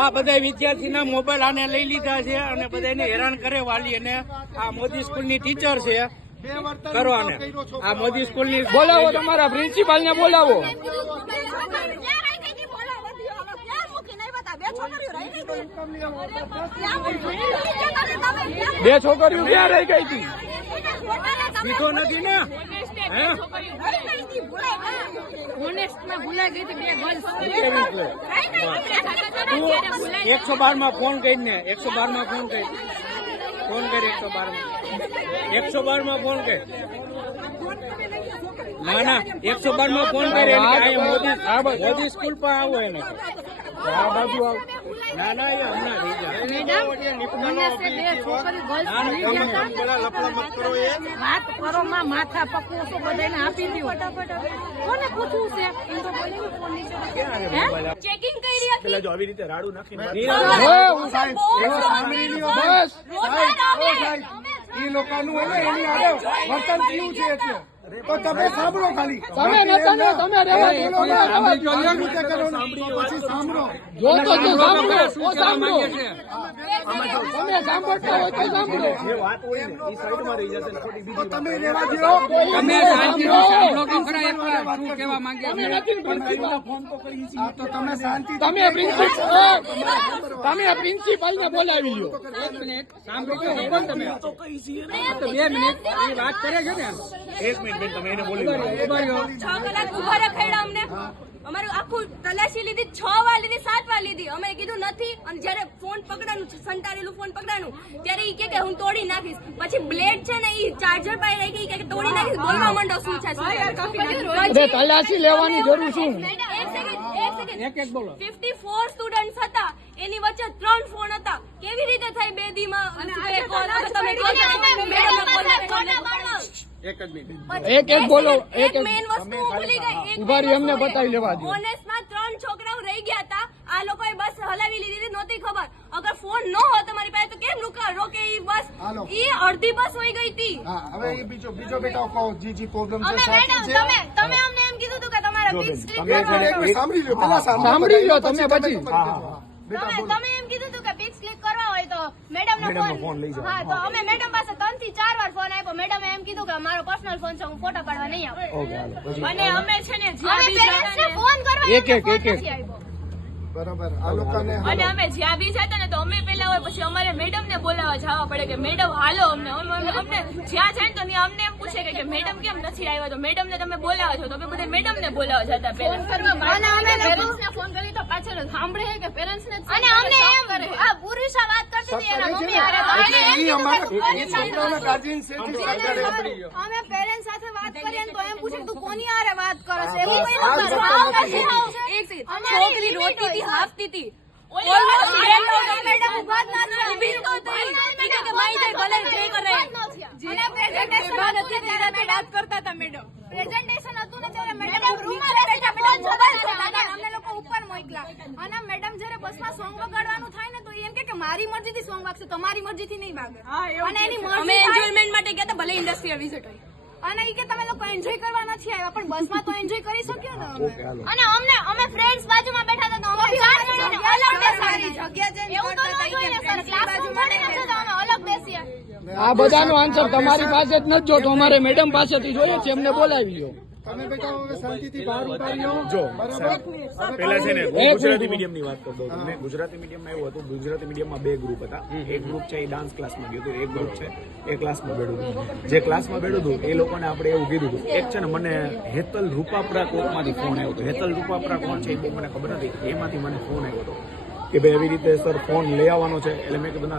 આ બધા વિદ્યાર્થીના મોબાઈલ આને લઈ લીધા છે અને બધાને હેરાન કરે વાલી. અને આ મોદી સ્કૂલની ટીચર છે, કરો આને. આ મોદી સ્કૂલની બોલાવો, તમારા પ્રિન્સિપાલ ને બોલાવો. બે છોકરીઓ ક્યાં રહી ગઈ હતી? સીધો નથી ને? 112 માં ફોન કરીને 112 માં ફોન કરી 112 માં ફોન કરી. ના ના 112 માં ફોન કરે મોદી સ્કૂલ પર આવો એને. આ બાજુ આવો. ના ના એ હમણાં વાત કરો માં માથા પકવો છો બધાને આપી દો ફટાફટ. કોને પૂછવું છે? ચેકિંગ કરી હતી જો આવી રીતે રાડું નાખીને એ લોકોનું એની આગળ વર્તન કેવું છે એટલે તો તમે સાંભળો ખાલી. તમે નેતા ને તમે રહેવા દો. પછી સાંભળો. જો તો સાંભળો, સાંભળો. તમે સાંભળતા હોય તો સાંભળો. તો તમે રહેવા દો. તમે સાંભળો તો ખરા એકવાર શું કહેવા માંગે. ફોન તો કરી છીએ તો તમે શાંતિ. તમે પ્રિન્સિપાલ ને બોલાવી લો. 1 મિનિટ સાંભળો તમે. 2 મિનિટ એ વાત કરે છે ને. 1 મિનિટ તમે એને બોલી 6 કલાક ઉભા રખાડ્યા અમને. અમારું આખું તલાશી લીધી, 6 વાર લીધી, 7 વાર લીધી. અમે કીધું નથી. અને જયારે ફોન પકડાનું, સંતારેલું ફોન પકડાનું, ત્યારે ઈ કે હું તોડી નાખીશ. પછી બ્લેડ છે ને ઈ ચાર્જર પાઈ રાખી કે તોડી નાખીશ. બોલવા માંડો શું છે? તલાશી લેવાની જરૂર શું? એક બોલો. 54 સ્ટુડન્ટ્સ હતા, એની વચ્ચે 3 ફોન હતા. કેવી રીતે થાય 2 દીમાં? એક જ મિનિટ એક બોલો. એક મેઇન વસ્તુ ભૂલી ગઈ. ઉભા રહી, એમને બતાવી લેવા દો. ઓનેસ્ટમાં 3 છોકરાઓ રહી ગયા હતા. આ લોકોએ બસ હલાવી લીધી, નહોતી ખબર. અગર ફોન ન હોત તમારી પાસે તો કેમ રોકે ઈ બસ? ઈ અડધી બસ વહી ગઈ હતી. હા, હવે એ બીજો બેટા કહો જી પ્રોબ્લેમ છે. તમે અમને એમ કીધું હતું કે તમારા પિક્સ ક્લિક સાંભળી લો પેલા સાંભળી લો તમે પછી. તમે એમ કીધું હતું કે પિક્સ ક્લિક કરવા હોય તો મેડમ નો ફોન લઈ જાઓ. હા, તો અમે મેડમ પાસે 3 થી 4 વાર ફોન આપ્યો. મેડમે એમ કીધું કે મારો પર્સનલ ફોન છે, હું ફોટો પાડવા નહીં આવું. અને અમે છે ને ફોન કરવા એક બરાબર આ લોકોને. અને અમે જ્યાં બી જતા ને તો અમે પેલા હોય પછી અમારે મેડમ ને બોલાવવા જવા પડે કે મેડમ હાલો અમને જ્યાં જાય તો અમને એમ પૂછે કે મેડમ કેમ નથી આવ્યા. તો મેડમ ને તમે બોલાવો છો તો અમે બધા મેડમ ને બોલાવવા જતા પેલા. અને અમે પેરેન્ટ્સ ને ફોન કરી તો પાછળ સાંભળે કે પેરેન્ટ્સ ને. અને અમને એમ કરે આ પુરુષા વાત કરતી હતી એના મમ્મી હારે. અમે પેરેન્ટ્સ સાથે વાત કરીએ તો એમ પૂછે તું કોની હારે વાત કરે છે? છોકરી રોતી હતી, હાફતી હતી. મારી મરજી થી સોંગ વાગશે, તમારી મરજી થી નહીં વાગે. અને એની અમે એન્જોયમેન્ટ માટે ગયા હતા, ભલે ઇન્ડસ્ટ્રીયલ વિઝિટ હોય. અને ઈ કે તમે લોકો એન્જોય કરવા નથી આવ્યા, પણ બસમાં તો એન્જોય કરી શક્યો ને. અને અમે ફ્રેન્ડ્સ બાજુમાં બેઠા હતા તો અમે 4 જણાને અલગ બેસાડી. જગ્યા ચેન્જ કરતા હતા કે ક્લાસમાં અમે અલગ બેસીએ. આ બધાનો આન્સર તમારી પાસે જ નથી જોતો, અમારે મેડમ પાસેથી જોઈએ છે, એમને બોલાવી લો. તમે બેટા હવે શાંતિથી બહાર ઉતારી આવો. જો પેલા છે ને હું ગુજરાતી મીડિયમ ની વાત કરતો હતો. મેં ગુજરાતી મીડિયમમાં એવું હતું, ગુજરાતી મીડિયમમાં 2 ગ્રુપ હતા. એક ગ્રુપ છે એ ડાન્સ ક્લાસમાં ગયું હતું, એક ગ્રુપ છે એ ક્લાસમાં બેઠું હતું. જે ક્લાસમાં બેઠું હતું એ લોકોને આપણે એવું કીધું હતું. એક છે ને મને હેતલ રૂપાપરા કોકમાંથી ફોન આવ્યો હતો. હેતલ રૂપાપરા કોણ છે એ બહુ મને ખબર નથી. એમાંથી મને ફોન આવ્યો હતો કે ભાઈ એવી રીતે સર ફોન લઈ આવવાનો છે. એટલે મેં કીધું